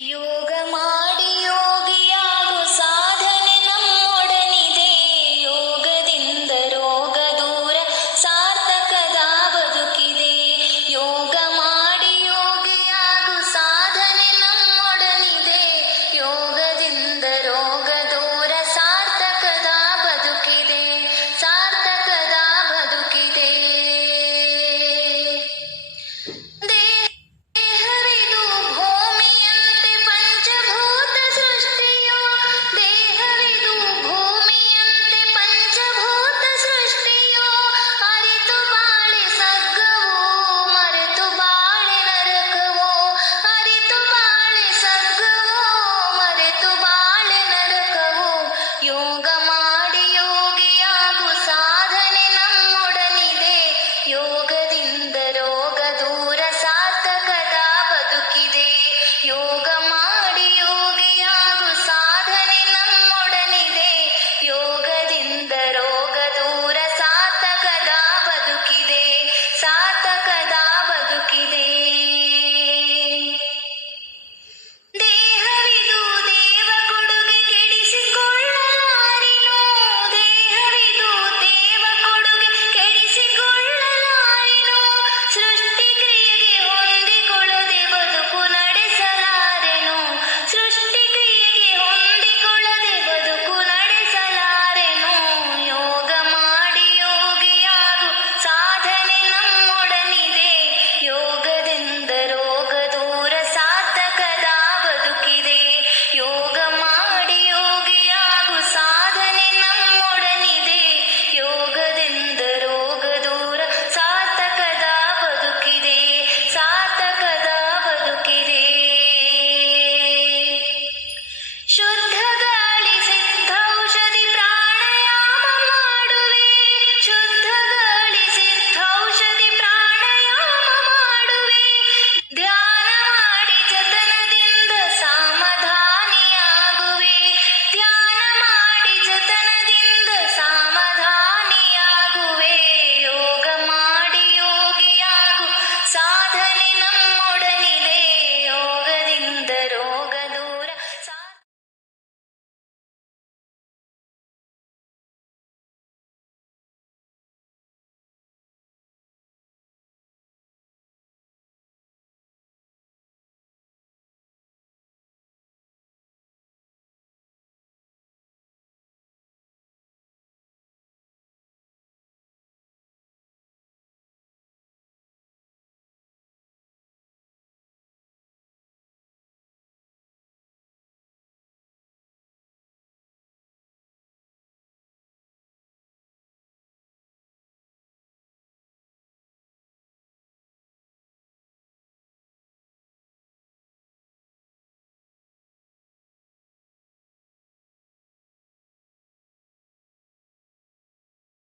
யோகமா